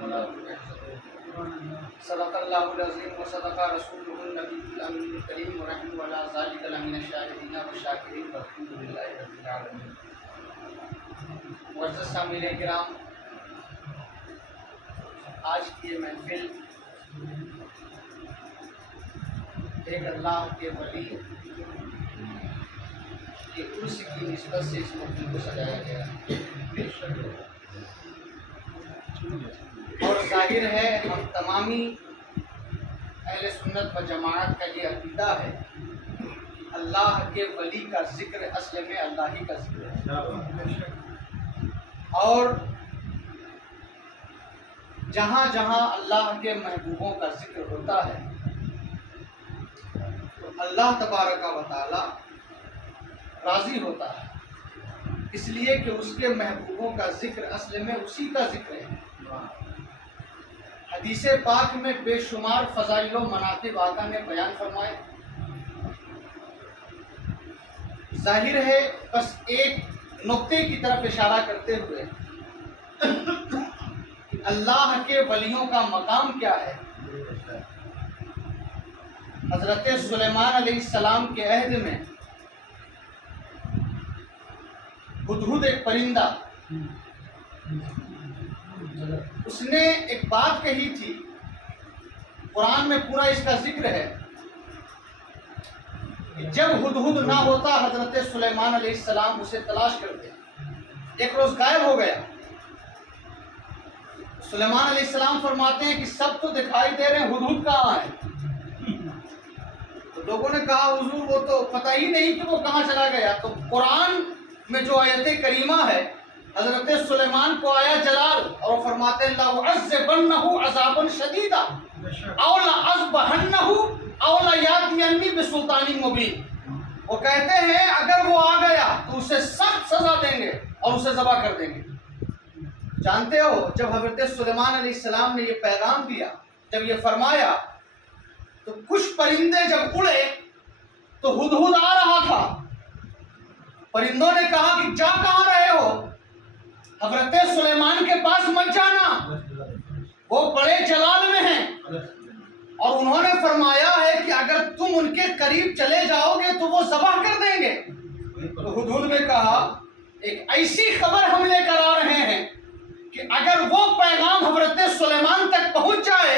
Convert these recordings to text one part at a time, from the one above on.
ولا هم يحزنون صدق الله العظيم وصدق رسوله النبي الأمين الكريم ونحن على ذلك لمن الشاهدين والشاكرين والحمد لله رب العالمين. معزز سامعین کرام، آج کی یہ محفل ایک اللہ کے ولی کے عرس کی نسبت سے اس محفل کو سجایا گیا ہے، اور ظاہر ہے ہم تمامی اہل سنت و جماعت کا یہ عقیدہ ہے کہ اللہ کے ولی کا ذکر اصل میں اللہ ہی کا ذکر ہے، اور جہاں جہاں اللہ کے محبوبوں کا ذکر ہوتا ہے تو اللہ تبارک و تعالی راضی ہوتا ہے، اس لیے کہ اس کے محبوبوں کا ذکر اصل میں اسی کا ذکر ہے۔ حدیث پاک میں بے شمار فضائل و مناقب آقا نے بیان فرمائے، ظاہر ہے بس ایک نقطے کی طرف اشارہ کرتے ہوئے کہ اللہ کے ولیوں کا مقام کیا ہے۔ حضرت سلیمان علیہ السلام کے عہد میں ہدہد ایک پرندہ، اس نے ایک بات کہی تھی، قرآن میں پورا اس کا ذکر ہے کہ جب ہدہد نہ ہوتا حضرت سلیمان علیہ السلام اسے تلاش کرتے، ایک روز غائب ہو گیا۔ سلیمان علیہ السلام فرماتے ہیں کہ سب تو دکھائی دے رہے ہیں، ہدہد کہاں ہے؟ تو لوگوں نے کہا حضور وہ تو پتہ ہی نہیں کہ وہ کہاں چلا گیا۔ تو قرآن میں جو آیت کریمہ ہے، حضرت سلیمان کو آیا جلال اور فرماتے ہیں لَأُعَذِّبَنَّهُ عَذَابًا شَدِيدًا أَوْ لَأَذْبَحَنَّهُ أَوْ لَيَأْتِيَنِّي بِسُلْطَانٍ مُبِينٍ۔ وہ کہتے ہیں اگر وہ آ گیا تو اسے سخت سزا دیں گے اور اسے ذبح کر دیں گے۔ جانتے ہو جب حضرت سلیمان علیہ السلام نے یہ پیغام دیا، جب یہ فرمایا، تو کچھ پرندے جب اڑے تو ہدہد آ رہا تھا۔ پرندوں نے کہا کہ جا کہاں رہے ہو؟ حضرت سلیمان کے پاس مت جانا، وہ بڑے جلال میں ہیں، اور انہوں نے فرمایا ہے کہ اگر تم ان کے قریب چلے جاؤ گے تو وہ ذبح کر دیں گے۔ تو ہدہد نے کہا ایک ایسی خبر ہم لے کر آ رہے ہیں کہ اگر وہ پیغام حضرت سلیمان تک پہنچ جائے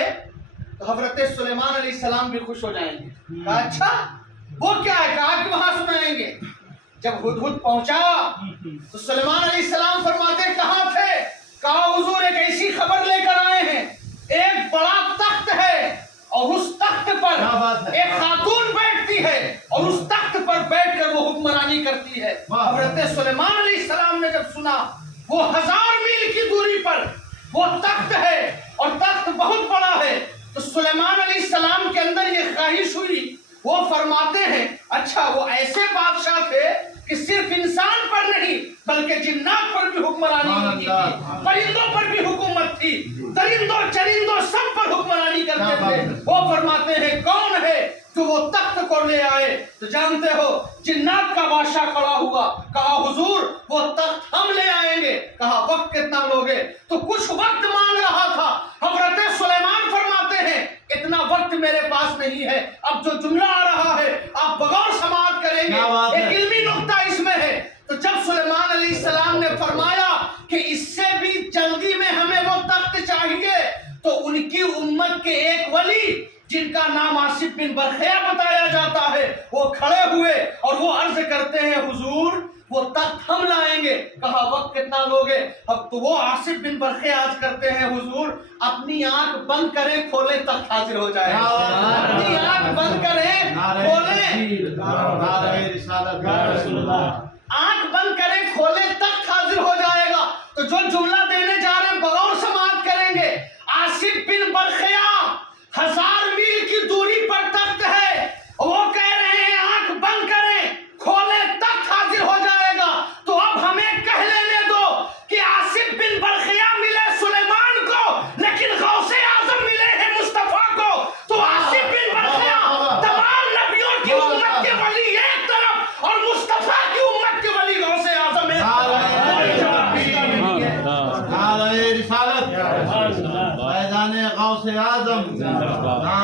تو حضرت سلیمان علیہ السلام بھی خوش ہو جائیں گے۔ کہا اچھا وہ کیا ہے؟ کہا کہ وہاں سنائیں گے۔ جب ہدہد پہنچا تو سلیمان علیہ السلام فرماتے کہاں تھے؟ کہا حضور ایک ایسی خبر لے کر آئے ہیں، ایک بڑا تخت ہے اور اس تخت پر ایک خاتون بیٹھتی ہے اور اس تخت پر بیٹھ کر وہ حکمرانی کرتی ہے۔ حضرت سلیمان علیہ السلام نے جب سنا وہ 1000 میل کی دوری پر وہ تخت ہے اور تخت بہت بڑا ہے، تو سلیمان علیہ السلام کے اندر یہ خواہش ہوئی، وہ فرماتے ہیں اچھا وہ ایسے بادشاہ تھے کہ صرف انسان پر نہیں بلکہ جنات پر بھی حکمرانی کی تھی، پرندوں پر بھی حکومت تھی، درندوں چرندوں سب پر حکمرانی کرتے تھے۔ وہ فرماتے ہیں کون ہے جو وہ تخت کو لے آئے؟ تو جانتے ہو جنات کا بادشاہ کھڑا ہوا، کہا حضور وہ تخت ہم لے آئیں گے۔ کہا وقت کتنا لوگے؟ تو کچھ وقت مانگ رہا تھا۔ حضرت سلیمان فرماتے ہیں اتنا وقت میرے پاس نہیں ہے، اب جو جملہ آ رہا ہے آپ بغور سماعت کریں گے، ایک علمی نقطہ اس میں ہے۔ تو جب سلیمان علیہ السلام نے فرمایا کہ اس سے بھی جلدی میں ہمیں وہ تخت چاہیے، تو ان کی امت کے ایک ولی جن کا نام آصف بن برخیا بتایا جاتا ہے وہ کھڑے ہوئے اور وہ عرض کرتے ہیں حضور وہ تخت ہم لائیں گے۔ کہا وقت کتنا لوگے؟ اب تو وہ آصف بن برخیا عرض کرتے ہیں حضور اپنی آنکھ بند کریں کھولیں تخت حاضر ہو جائے گا، اپنی آنکھ بند کریں کھولیں، آنکھ بند کریں کھولیں تخت حاضر ہو جائے گا۔ تو جو جملہ دینے جا رہے ہیں بغور سماعت کریں گے، آصف بن برخیا 1000 میل کی دوری پر تخت ہے، وہ کہہ رہے ہیں آنکھ بند کریں کھولیں تخت حاضر ہو جائے گا۔ تو اب ہمیں کہہ لینے دو کہ آصف بن برخیا ملے سلیمان کو لیکن غوث اعظم ملے ہیں مصطفیٰ کو۔ تو آصف بن برخیا تمام نبیوں کی امت کے ولی ایک طرف اور مصطفیٰ کی امت کے ولی غوث اعظم ایک طرف۔ غوث اعظم نعرہ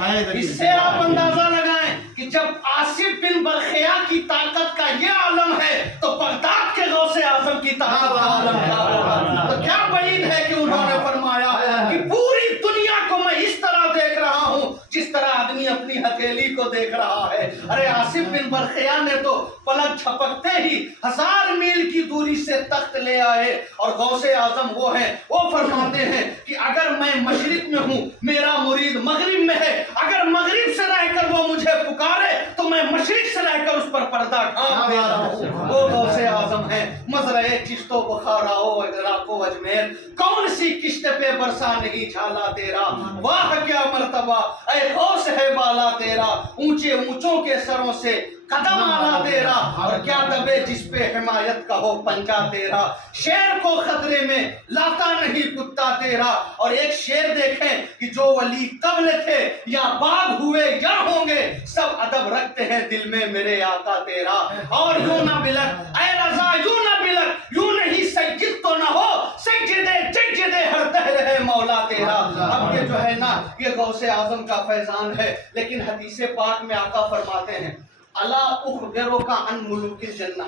حیدری. اس سے آپ اندازہ لگائیں کہ جب آصف بن برخیا کی طاقت کا یہ عالم ہے تو بغداد کے غوث اعظم کی طاقت کا عالم کیا ہوگا. تو کیا بعید ہے کہ انہوں نے فرمایا کہ پوری دنیا کو میں اس طرح دیکھ رہا ہوں جس طرح آدمی اپنی ہتھیلی کو دیکھ رہا ہے. ارے آصف بن برخیا نے تو پلک جھپکتے ہی 1000 میل کی دوری سے تخت لے آئے. اور غوث اعظم وہ ہیں، وہ فرماتے ہیں کہ اگر میں مشرق میں ہوں میرا مرید مغرب میں ہے، اگر مغرب سے رہ کر وہ مجھے پکارے تو میں مشرق سے رہ کر اس پر پردہ ڈھانپ دیتا ہوں. وہ غوث اعظم ہے. مزرعے چشت و بخارا عراق و اجمیر، کون سی کشت پہ برسا نہیں جھالا تیرا. واہ کیا مرتبہ اے غوث ہے بالا تیرا، اونچے اونچوں کے سروں سے قدم آلا تیرا. اور کیا دبے جس پہ حمایت کا ہو پنجا تیرا، شیر کو خطرے میں لاتا نہیں کتا تیرا. اور ایک شیر دیکھیں کہ جو ولی قبل تھے یا بعد ہوئے یا ہوں گے سب ادب رکھتے ہیں دل میں میرے آقا تیرا. اور یوں نہ بلک اے رضا یوں نہ بلک، یوں نہیں سجد تو نہ ہو سجدے جگدے ہر دہر ہے مولا تیرا. اب یہ جو ہے نا یہ غوث اعظم کا فیضان ہے. لیکن حدیث پاک میں آقا فرماتے ہیں الا اخبرک عن ملوک الجنہ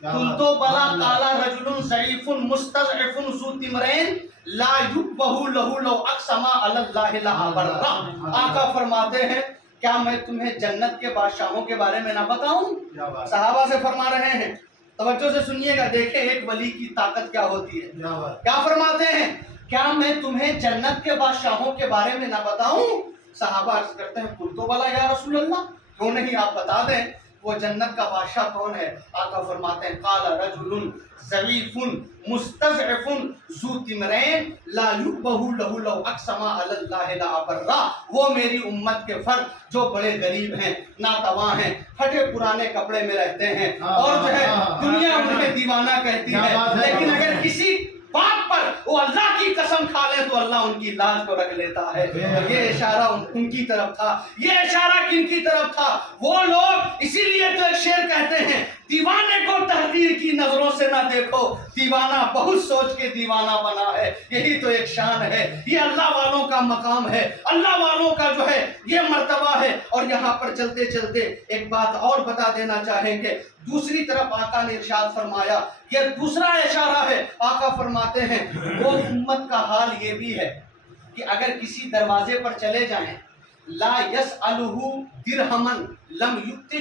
قلت بلا قال رجل ضعیف مستضعف ذو تمرین لا یقبہ لہ لو اقسم علی اللہ لابرہ. آقا فرماتے ہیں کیا میں تمہیں جنت کے بادشاہوں کے بارے میں نہ بتاؤں. صحابہ سے فرما رہے ہیں، توجہ سے سنیے گا، دیکھیں ایک ولی کی طاقت کیا ہوتی ہے. کیا فرماتے ہیں کیا میں تمہیں جنت کے بادشاہوں کے بارے میں نہ بتاؤں. صحابہ عرض کرتے ہیں قلت بلا یا رسول اللہ، کیوں نہیں آپ بتا دیں وہ جنت کا بادشاہ کون ہے. آقا فرماتے ہیں قال رجل ضعیف مستضعف ذو تمرین لا یقبہ لہ لو اقسم علی اللہ لابرہ. وہ میری امت کے فرد جو بڑے غریب ہیں، ناتواں ہیں، پھٹے پرانے کپڑے میں رہتے ہیں اور جو ہے دنیا انہیں دیوانہ کہتی ہے، لیکن اگر کسی بات پر وہ اللہ کی قسم کھا لے تو اللہ ان کی لاج کو رکھ لیتا ہے. یہ اشارہ ان کی طرف تھا. یہ اشارہ کن کی طرف تھا؟ وہ لوگ، اسی لیے تو ایک شعر کہتے ہیں دیوانے کو تحقیر کی نظروں سے نہ دیکھو، دیوانہ بہت سوچ کے دیوانہ بنا ہے. یہی تو ایک شان ہے، یہ اللہ والوں کا مقام ہے، اللہ والوں کا جو ہے یہ مرتبہ ہے. اور یہاں پر چلتے چلتے ایک بات اور بتا دینا چاہیں گے. دوسری طرف آقا نے ارشاد فرمایا، یہ دوسرا اشارہ ہے. آقا فرماتے ہیں وہ امت کا حال یہ بھی ہے کہ اگر کسی دروازے پر چلے جائیں لا یسألہ درہما لم یؤتہ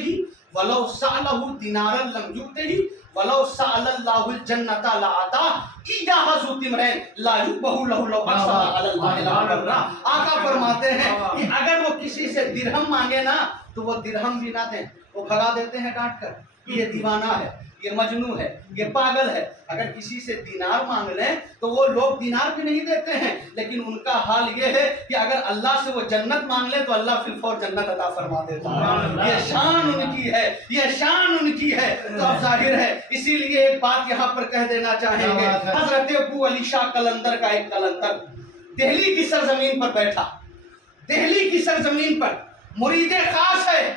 ولو سألہ دینارا لم یؤتہ ولو سأل اللہ الجنۃ لآتاہ ایاہ ذو تمرین لا یقبہ لہ لو اقسم علی اللہ لابرہ. آقا فرماتے ہیں کہ اگر وہ کسی سے درہم مانگے نا تو وہ درہم بھی نہ دیں، وہ بھگا دیتے ہیں ڈانٹ کر، یہ دیوانہ ہے، یہ مجنون ہے، یہ پاگل ہے. اگر کسی سے دینار مانگ لیں تو وہ لوگ دینار بھی نہیں دیتے ہیں، لیکن ان کا حال یہ ہے کہ اگر اللہ سے وہ جنت مانگ لیں تو اللہ فی الفور جنت عطا فرما دیتا ہے. یہ شان ان کی ہے، یہ شان ان کی ہے. تو اب ظاہر ہے اسی لیے ایک بات یہاں پر کہہ دینا چاہیں گے. حضرت ابو علی شاہ قلندر کا ایک قلندر دہلی کی سرزمین پر بیٹھا، دہلی کی سرزمین پر مرید خاص ہے،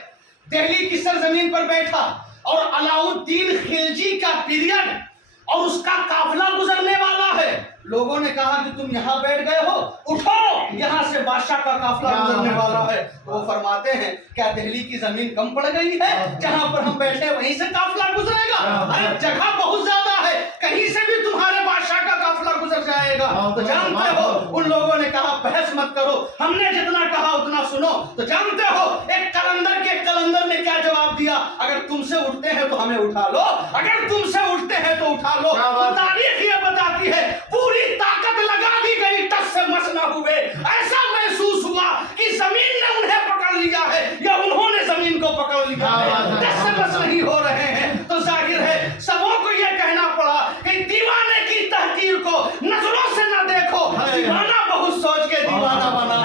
دہلی کی سرزمین پر بیٹھا اور علاء الدین خلجی کا پیریڈ اور اس کا قافلہ گزرنے والا ہے. لوگوں نے کہا کہ تم یہاں بیٹھ گئے ہو، اٹھو، یہاں سے بادشاہ کا قافلہ گزرنے والا ہے. وہ فرماتے ہیں کیا دہلی کی زمین کم پڑ گئی ہے؟ جہاں پر ہم بیٹھے وہیں سے قافلہ گزرے گا؟ ارے جگہ بہت زیادہ ہے، کہیں سے بھی تمہارے بادشاہ کا قافلہ گزر جائے گا. تو جانتے ہو ان لوگوں نے کہا بحث مت کرو، ہم نے جتنا کہا اتنا سنو. تو جانتے ہو ایک قلندر کے قلندر نے کیا جواب دیا؟ اگر تم سے اٹھتے ہیں تو ہمیں اٹھا لو، اگر تم سے اٹھتے ہیں تو اٹھا لو. تاریخ یہ بتاتی ہے پوری طاقت لگا دی گئی، ٹس سے مس نہ ہوئے. ایسا محسوس ہوا کہ زمین نے انہیں پکڑ لیا ہے یا انہوں نے زمین کو پکڑ لیا ہے، ٹس سے مس نہیں ہو رہے ہیں. تو ظاہر ہے سبوں کو یہ کہنا پڑا کہ دیوانے کی تحقیر کو نظروں سے نہ دیکھو، دیوانہ بہت سوچ کے دیوانہ بنا.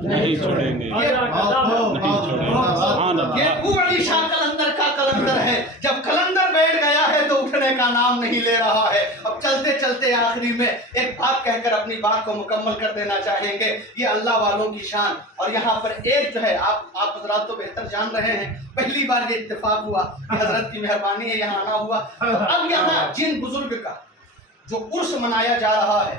نہیں چھوڑیں گے. یہ ابو علی شاہ قلندر کا قلندر ہے. جب قلندر بیٹھ گیا ہے تو اٹھنے का नाम नहीं ले रहा है। अब चलते चलते आखिरी में एक बात कहकर अपनी बात को मुकम्मल कर देना चाहेंगे। ये अल्लाह वालों की शान। और यहाँ पर एक जो है आप हजरात तो बेहतर जान रहे हैं, पहली बार ये इत्तेफाक हुआ, हजरत की मेहरबानी है यहाँ आना हुआ। तो अब यहाँ जिन बुजुर्ग का जो उर्स मनाया जा रहा है,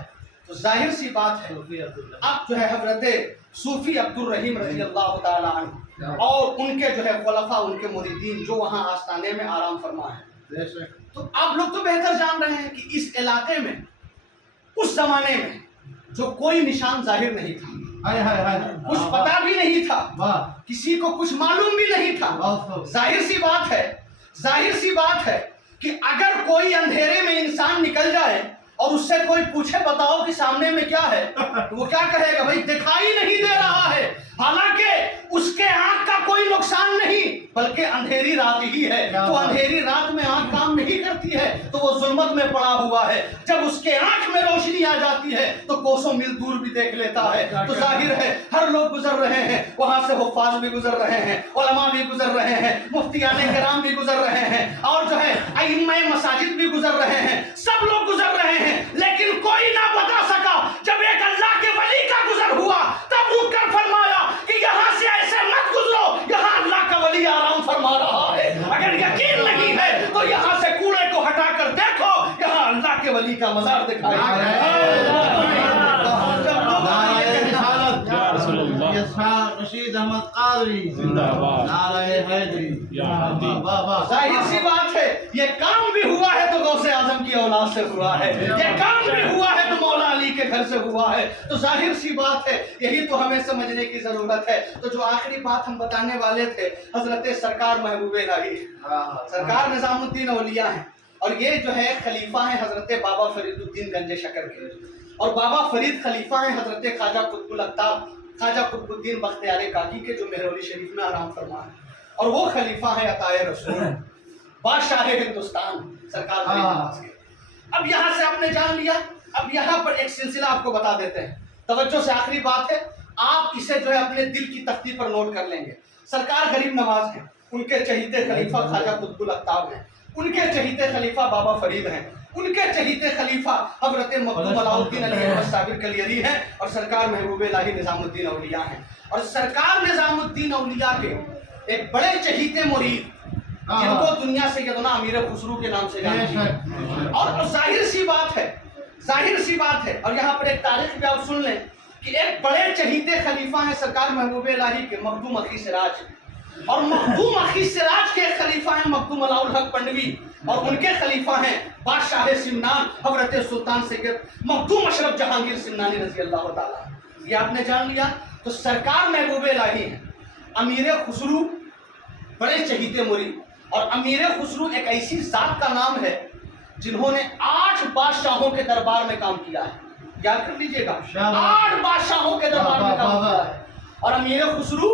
तो जाहिर सी बात है अब जो है हजरत सूफी अब्दुल रहीम रज़ी अल्लाह ताला अन्हु और उनके जो है खुलफा, उनके मुरीदीन जो वहाँ आस्थाने में आराम फरमा है। तो आप लोग तो बेहतर जान रहे हैं कि इस इलाके में उस जमाने में जो कोई निशान जाहिर नहीं था, कुछ पता भी नहीं था, किसी को कुछ मालूम भी नहीं था। जाहिर सी बात है कि अगर कोई अंधेरे में इंसान निकल जाए और उससे कोई पूछे बताओ कि सामने में क्या है, तो वो क्या कहेगा, भाई दिखाई नहीं दे रहा है। हालांकि उसके आंख का कोई नुकसान नहीं, बल्कि अंधेरी रात ही है। तो अंधेरी रात में आंख काम नहीं करती है, तो वो जुल्मत में पड़ा हुआ है। जब उसके आंख में रोशनी आ जाती है तो कोसों मील दूर भी देख लेता है। तो जाहिर है हर लोग गुजर रहे हैं, वहां से हुफ्फाज भी गुजर रहे हैं, उलमा भी गुजर रहे हैं, मुफ्तियाने किराम भी गुजर रहे हैं, और जो है अइम्माए मसाजिद भी गुजर रहे हैं, सब लोग गुजर रहे हैं। लेकिन कोई ना बता सका। जब एक अल्लाह के वली का गुजर हुआ तब रुक कर फरमाया कि यहाँ से ऐसे मत गुजरो, यहाँ अल्लाह का वली आराम फरमा रहा है। अगर यकीन नहीं है तो यहाँ से कूड़े को हटाकर देखो, यहाँ अल्लाह के वली का मजार दिखाई रशीद अहमद कादरी जिंदाबाद, नारे हैदरी। जाहिर सी बात है ये काम भी हुआ है तो गौसे आजम की औलाद से हुआ है, ये काम भी हुआ है तो मौला अली के घर से हुआ है। तो जाहिर सी बात है यही तो हमें समझने की जरूरत है। तो जो आखिरी बात हम बताने वाले थे, हजरत सरकार महबूब इलाही सरकार निजामुद्दीन औलिया हैं, और ये जो है खलीफा हैं हजरत बाबा फरीदुद्दीन गंजे शकर के, और बाबा फरीद खलीफा हैं हजरत ख्वाजा कुतुबुल अख्ताब ख्वाजा कुतुबुद्दीन बख्तियार काकी के, जो मेहरौली शरीफ में आराम फरमा है। और वो खलीफा है अताए रसूल बादशाह हिंदुस्तान सरकार के। अब यहाँ से आपने जान लिया। अब यहाँ पर एक सिलसिला आपको बता देते हैं, तवज्जो से आखिरी बात है, आप इसे जो है अपने दिल की तख्ती पर नोट कर लेंगे। सरकार गरीब नवाज हैं, उनके चहीते खलीफा ख्वाजा कुतुबुल अख्ताब हैं, उनके चहीते खलीफा बाबा फरीद हैं, उनके चहीते खलीफा हजरत मखदूम अलाउद्दीन अली अहमद साबिर कलियरी हैं, और सरकार महबूब इलाही निजामुद्दीन औलिया हैं। और सरकार निजामुद्दीन औलिया के एक बड़े चहीते मुरीद जिनको दुनिया से यदुना अमीर खुसरू के नाम से जानते हैं। और जाहिर सी बात है, और यहाँ पर एक तारीख भी आप सुन लें कि एक बड़े चहीते खलीफा हैं सरकार महबूब इलाही के, मखदूम अखी सिराज, और मखदूम अखी सिराज के खलीफा हैं मखदूम अलाउल हक पंडवी, और उनके खलीफा हैं बादशाह सिमनान हजरत सुल्तान सैयद मखदूम अशरफ जहांगीर सिमनानी रजी अल्लाह ताला। ये आपने जान लिया। तो सरकार महबूब इलाही हैं, अमीर खुसरू बड़े चहीते मुरीद, और अमीर खुसरू एक ऐसी जात का नाम है जिन्होंने 8 बादशाहों के दरबार में काम किया है। याद कर लीजिएगा, 8 बादशाहों के दरबार में काम किया है। और अमीर खुसरू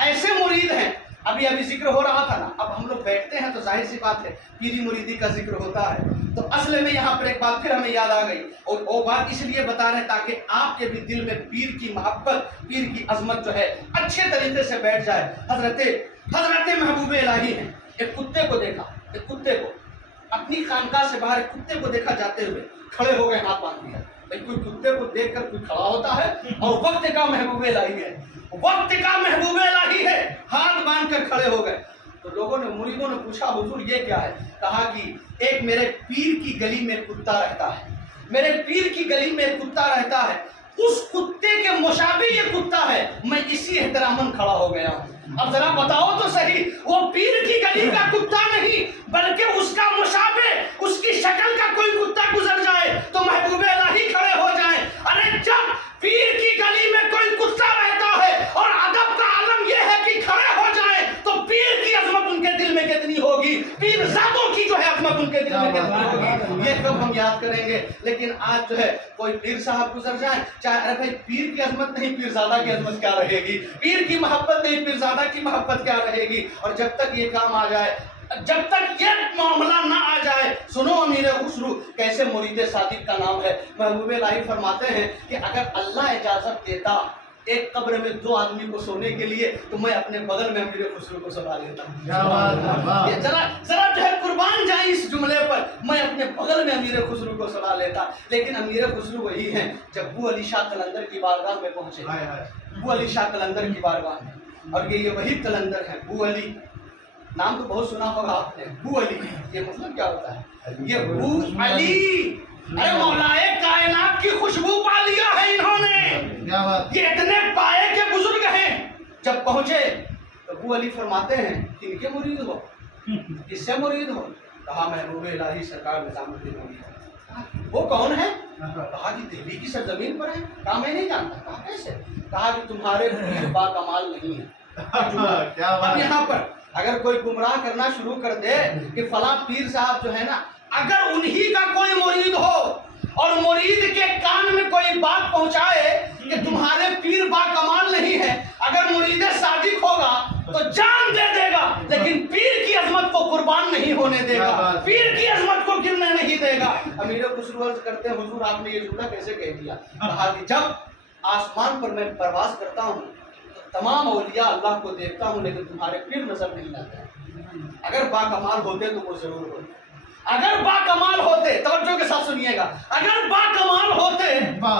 ऐसे मुरीद हैं, अभी जिक्र हो रहा था ना, अब हम लोग बैठते हैं तो जाहिर सी बात है पीरी मुरीदी का जिक्र होता है। तो असल में यहाँ पर एक बात फिर हमें याद आ गई, और वो बात इसलिए बता रहे हैं ताकि आपके भी दिल में पीर की मोहब्बत, पीर की अजमत जो है अच्छे तरीके से बैठ जाए। हजरत महबूब इलाही हैं, एक कुत्ते को देखा, एक कुत्ते को अपनी खानकाह से बाहर एक कुत्ते को देखा जाते हुए, खड़े हो गए, हाथ बांध दिया। भाई कोई कुत्ते को देखकर कोई खड़ा होता है? और वक्त का महबूब इलाही है, वक्त का महबूब इलाही है, हाथ बांध कर खड़े हो गए। तो लोगों ने, मुरीदों ने पूछा, हुजूर ये क्या है? कहा कि एक मेरे पीर की गली में कुत्ता रहता है, मेरे पीर की गली में कुत्ता रहता है, उस कुत्ते के मुशाबे ये कुत्ता है, मैं इसी एहतरामन खड़ा हो गया हूँ। अब जरा बताओ तो सही, वो पीर की गली का कुत्ता नहीं बल्कि उसका मुशाबे, उसकी शक्ल का कोई कुत्ता गुजर जाए तो महबूब इलाही खड़े हो जाए। अरे जब पीर की गली में कोई कुत्ता रहता है और अदब का आलम यह है कि खड़े हो जाए, तो पीर की अजमत उनके दिल में कितनी होगी, पीर ज़ातों की जो है अजमत उनके दिल में कितनी होगी, ये कब हम याद करेंगे। लेकिन आज जो है कोई पीर साहब गुजर जाए, चाहे अरे भाई पीर की अजमत नहीं, पीरजादा की अजमत क्या रहेगी, पीर की मोहब्बत नहीं, पीरजादा की मोहब्बत क्या रहेगी। और जब तक ये काम आ जाए, जब तक ये मामला ना आ जाए, सुनो अमीर खुसरू कैसे मुरीद सादिक का नाम है। महबूब इलाही फरमाते हैं कि अगर अल्लाह इजाजत देता एक कब्र में 2 आदमी को सोने के लिए, तो मैं अपने बगल में अमीर खुसरू को सुला लेता हूँ। जरा जो है कुर्बान जाए इस जुमले पर, मैं अमीर खुसरू को सुना लेता, लेकिन अमीर खुसरू वही हैं जब बू अली शाह कलंदर की बारगाह में पहुंचे। बू अली शाह कलंदर की बारगाह में, और ये वही कलंदर है बू अली, नाम तो बहुत सुना होगा आपने, बू अली, ये मतलब क्या होता है? ये बू अली, अरे मौलाए कायनात की खुशबू पा लिया है इन्होंने, क्या बात। ये इतने पाए के बुजुर्ग हैं। जब पहुंचे तो बू अली फरमाते हैं किनके मुरीद हो, किससे मुरीद हो? कहा महबूब इलाही सरकार निजामुद्दीन औलिया। वो कौन है? कहा कि दिल्ली की सरजमीन पर है। कहा मैं नहीं जानता। कहा कैसे? कहा कि तुम्हारे पीर बाकमाल नहीं है। क्या बात। अब यहाँ पर अगर कोई गुमराह करना शुरू कर दे कि फला पीर साहब जो है ना, अगर उन्हीं का कोई मुरीद हो और मुरीद के कान में कोई बात पहुंचाए कि तुम्हारे पीर बाकमाल नहीं है, अगर मुरीद सादिक होगा तो जान दे देगा, लेकिन पीर की अजमत को कुर्बान नहीं होने देगा, पीर की अजमत को गिरने नहीं देगा। अमीर खुसरू अर्ज करते हैं हुजूर आपने ये जुमला कैसे कह दिया? कहा कि जब आसमान पर मैं परवाज करता हूँ तो तमाम औलिया अल्लाह को देखता हूँ, लेकिन तुम्हारे पीर नजर नहीं आते। अगर बाकमाल होते तो वो जरूर होते, अगर बाकमाल होते, तवज्जो के साथ सुनिएगा, अगर बाकमाल होते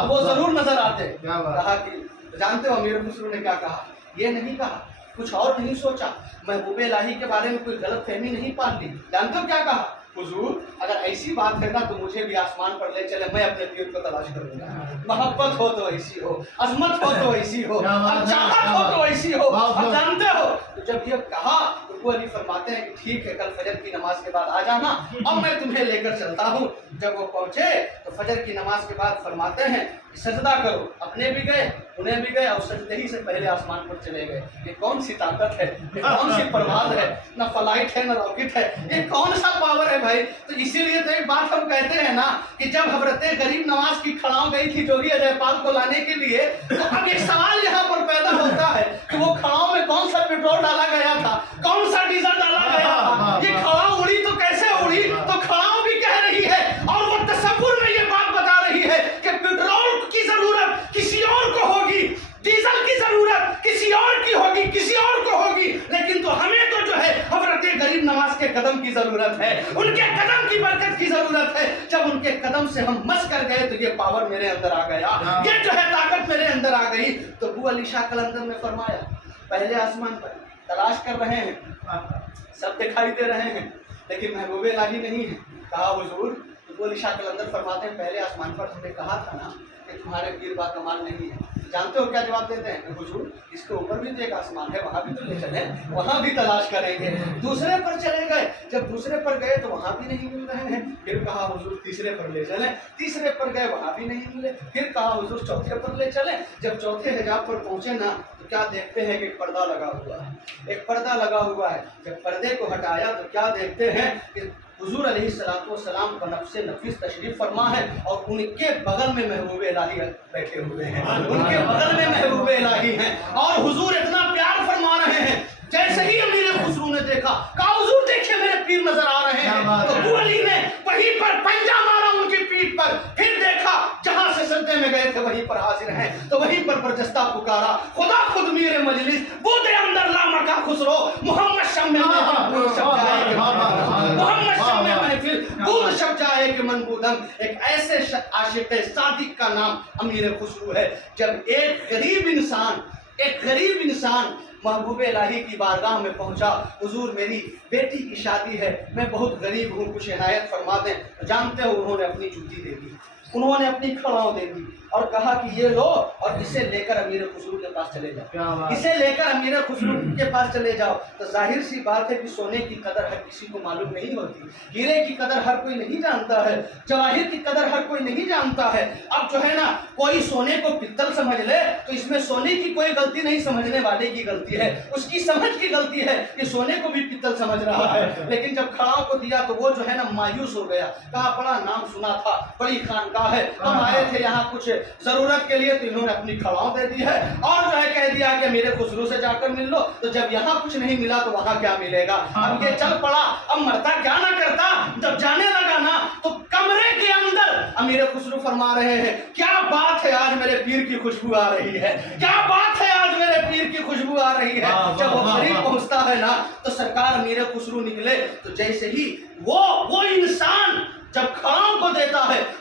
वो जरूर नजर आते। कहा कि जानते हो अमीर खुसरू ने क्या कहा? ये नहीं कहा, कुछ और नहीं सोचा, महबूब इलाही के बारे में कोई गलत फहमी नहीं पाल ली। जानते हो क्या कहा? हुजूर अगर ऐसी बात है ना तो मुझे भी आसमान पर ले चले, मैं अपने पीर को तलाश करूंगा। मोहब्बत हो तो ऐसी हो, अजमत हो तो ऐसी हो, अब चाहत हो तो ऐसी हो। अब जानते हो तो जब ये कहा तो वो अली फरमाते हैं कि ठीक है, कल फजर की नमाज के बाद आ जाना, अब मैं तुम्हें लेकर चलता हूँ। जब वो पहुंचे तो फजर की नमाज के बाद फरमाते हैं सजदा करो, अपने भी गए, उन्हें भी गए, और सजदे ही से पहले आसमान पर चले गए। ये कौन सी ताकत है, ये कौन सी परवाज है? ना फ्लाइट है ना रॉकेट है, ये कौन सा पावर है भाई? तो इसीलिए तो एक बात हम कहते हैं ना कि जब हजरत गरीब नवाज की खड़ाव गई थी जोगी अजयपाल को लाने के लिए, तो अब एक सवाल यहाँ पर पैदा होता है कि वो खड़ाव में कौन सा पेट्रोल डाला गया था, कौन सा डीजल डाला गया था? ये खड़ाव उड़ी तो कैसे उड़ी? तो खड़ाव भी कह रही है और वो तसव्वुर में ये बात बता रही है कि पेट्रोल की जरूरत किसी और को होगी, डीजल की जरूरत किसी और की होगी, किसी और को होगी, लेकिन तो हमें तो जो है हजरत गरीब नवाज के कदम की जरूरत है, उनके कदम की बरकत की जरूरत है। जब उनके कदम से हम मस कर गए तो ये पावर मेरे अंदर आ गया, ये जो है ताकत मेरे अंदर आ गई। तो बू अली शाह कलंदर ने फरमाया पहले आसमान पर तलाश कर रहे हैं, सब दिखाई दे रहे हैं, लेकिन महबूब इलाही नहीं है। कहा हुजूर, तो बू अली शाह कलंदर फरमाते हैं पहले आसमान पर हमने कहा था ना कि तुम्हारे पीर बा कमाल नहीं है। जानते हो क्या जवाब देते हैं? हुजूर इसके ऊपर भी तो एक आसमान है, वहां भी तो ले चले, वहां भी तलाश करेंगे। दूसरे पर चले गए, जब दूसरे पर गए तो वहां भी नहीं मिल रहे हैं। फिर कहा हुजूर तीसरे पर ले चले, तीसरे पर गए वहां भी नहीं मिले। फिर कहा हुजूर चौथे पर ले चले। जब चौथे हिजाब पर पहुंचे ना तो क्या देखते हैं कि एक पर्दा लगा हुआ है, एक पर्दा लगा हुआ है। जब पर्दे को हटाया तो क्या देखते हैं कि हुजूर अलैहिस्सलाम बनफ़्से नफीस तशरीफ फरमा है और उनके बगल में महबूब इलाही बैठे हुए हैं, उनके बगल में महबूब इलाही हैं और हुजूर इतना प्यार फरमा रहे हैं। जैसे ही अमीर खुसरू ने देखा, कहा हुजूर देखिए मेरे पीर नजर आ रहे हैं। तो बू अली ने वहीं पर पंजा मारा उनकी पीठ पर, फिर देखा जहां से सजदे में गए थे वहीं पर हाजिर हैं। तो वहीं पर बरजस्ता पुकारा, खुदा खुद मीर मजलिस बूदे अंदर लामका खुसरो, मोहम्मद शम्मे महफिल बूद शब जाए कि मनबूदम। एक ऐसे आशिक सादिक का नाम अमीर खुसरू है। जब एक गरीब इंसान महबूब इलाही की बारगाह में पहुंचा, हुजूर मेरी बेटी की शादी है, मैं बहुत गरीब हूँ, कुछ इनायत फरमा दें। तो जानते हो उन्होंने अपनी जूती दे दी, उन्होंने अपनी खड़ाव दे दी और कहा कि ये लो और इसे लेकर अमीर खुसरू के पास चले जाओ, इसे लेकर अमीर खुसरू के पास चले जाओ। तो जाहिर सी बात है कि सोने की कदर हर किसी को मालूम नहीं होती, हीरे की कदर हर कोई नहीं जानता है, जवाहिर की कदर हर कोई नहीं जानता है। अब जो है ना कोई सोने को पित्तल समझ ले तो इसमें सोने की कोई गलती नहीं, समझने वाले की गलती है, उसकी समझ की गलती है कि सोने को भी पित्तल समझ रहा है। लेकिन जब खड़ाव को दिया तो वो जो है ना मायूस हो गया, कहा बड़ा नाम सुना था, बड़ी खानकाह है, हम आए थे यहाँ कुछ जरूरत के लिए, तो इन्होंने अपनी खड़ाव दे दी है और जो है कह दिया कि मेरे खुसरू से जाकर मिल लो। तो जब यहाँ कुछ नहीं मिला तो वहाँ क्या मिलेगा? अब ये चल पड़ा, अब मरता क्या ना करता। जब जाने लगा ना तो कमरे के अंदर अमीर खुसरू फरमा रहे हैं, क्या बात है आज मेरे पीर की खुशबू आ रही है, क्या बात है आज मेरे पीर की खुशबू आ रही है। जब वो करीब पहुंचता है ना तो सरकार अमीर खुसरू निकले, तो जैसे ही वो इंसान जब खड़ाव को देखा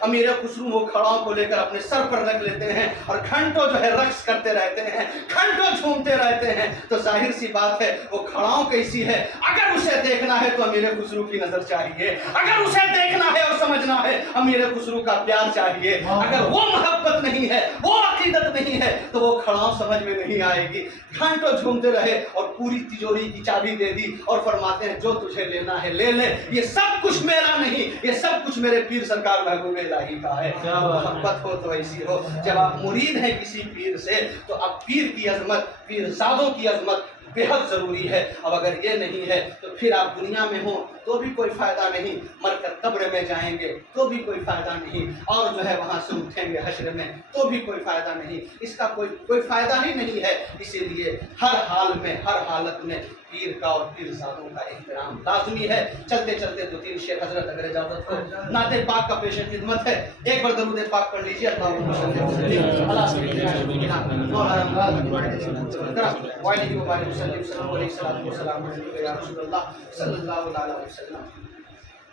अमीर खुसरू वो खड़ाओं को लेकर अपने सर पर रख लेते हैं और घंटों जो है रक्स करते रहते हैं, घंटों झूमते रहते हैं, तो जाहिर सी बात है वो खड़ाओं कैसी है। अगर उसे देखना है तो अमीर खुसरू की नजर चाहिए, अगर उसे देखना है और समझना है अमीर खुसरू का प्यार चाहिए। अगर वो मोहब्बत नहीं है, वो अकीदत नहीं है, तो वो खड़ाओं समझ में नहीं आएगी। घंटों झूमते रहे और पूरी तिजोरी की चाबी दे दी और फरमाते हैं जो तुझे लेना है ले ले, ये सब कुछ मेरा नहीं, ये सब कुछ मेरे पीर सरकार महबूब इलाही का है। मोहब्बत हो तो ऐसी हो, जब आप मुरीद हैं किसी पीर से तो अब पीर की अजमत, पीरजादों की अजमत बेहद ज़रूरी है। अब अगर ये नहीं है तो फिर आप दुनिया में हो तो भी कोई फ़ायदा नहीं, मरकर कब्र में जाएंगे तो भी कोई फ़ायदा नहीं, और जो है वहाँ से उठेंगे हश्र में तो भी कोई फ़ायदा नहीं। इसका कोई फ़ायदा ही नहीं है। इसीलिए हर हाल में, हर हालत में पीर का और पीरजादों का एहतराम लाजमी है। चलते चलते 2-3 शेर हजरत अगर इजाजत हो, नाते पाक का पेश खिदमत है। एक बार दरूद पाक पढ़ लीजिए।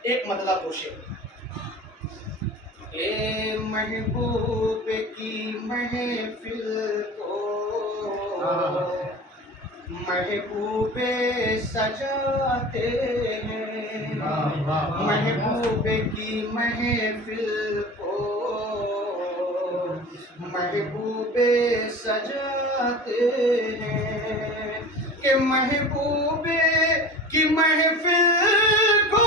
एक मतलब दो शेर। ए महबूब की महफिल को महबूबे सजाते हैं, महबूबे की महफिल को महबूबे सजाते हैं, कि महबूबे की महफिल को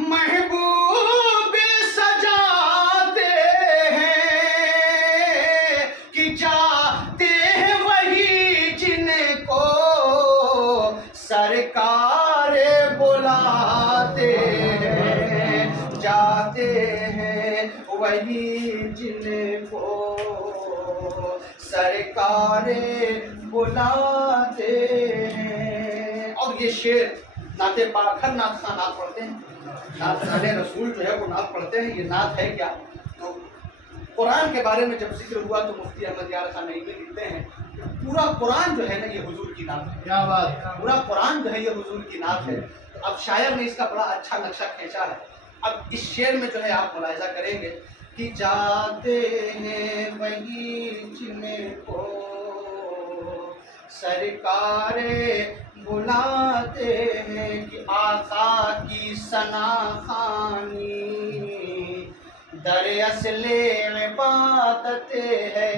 महबूबे सजाते हैं, कि जाते हैं वही जिनको सरकार बुलाते हैं, जाते हैं वही जिनको सरकार बुलाते हैं। और ये शेर नाते पाक हर नात खां नात पढ़ते हैं, नात खाने रसूल जो है वो नात पढ़ते हैं। ये नात है क्या? तो कुरान के बारे में जब जिक्र हुआ तो मुफ्ती अहमद यार खान नईमी लिखते हैं पूरा कुरान जो है ना ये हुजूर की नात है। क्या बात, पूरा कुरान जो है ये हुजूर की नात है। तो अब शायर ने इसका बड़ा अच्छा नक्शा खींचा है। अब इस शेर में जो है आप मुलाहिजा करेंगे कि जाते हैं वही जिनको सरकारे बुलाते हैं, कि आका की सना खानी दर असले इबादत है,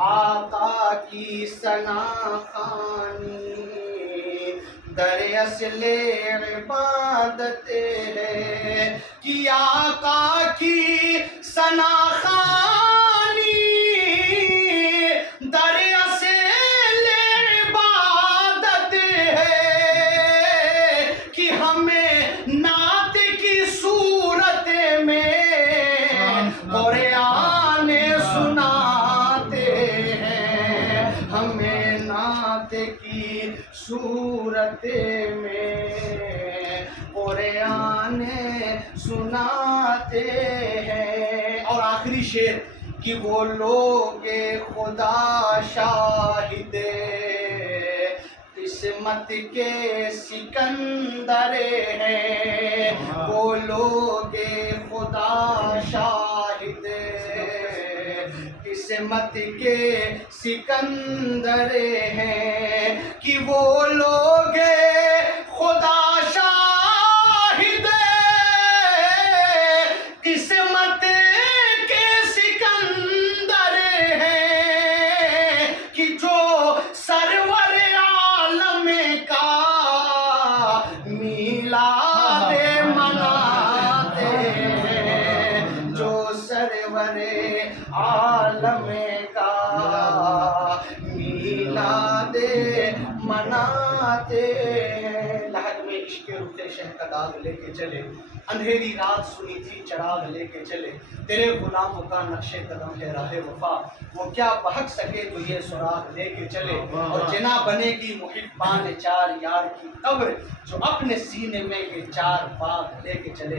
आका की सना खानी दर असले इबादत है, कि आका की सना खानी दर असले इबादत है, कि हमें नात की सूरत में कुरान सुनाते हैं, हमें नात की सूरत में कुरान सुनाते हैं। और आखिरी शेर कि वो लोग खुदा शाहिदे किस्मत के सिकंदर हैं, वो लोग खुदा शाहिद किस्मत के सिकंदर हैं, कि वो लोग खुदा शाहिद किस्मत के सिकंदर हैं, कि जो सरवर आलम का मीलाद मनाते हैं, जो सरवर आलम का मीलाद मनाते हैं। लहद में इश्क रुखे शह का दाग लेके चले, अंधेरी रात सुनी थी चराग लेके चले, तेरे गुलामों का नक्शे कदम है राह वफा, वो क्या बहक सके तो ये सुराग लेके चले। और जना बनेगी मुहिब्बान चार यार की कब्र, जो अपने सीने में ये चार बाग लेके चले।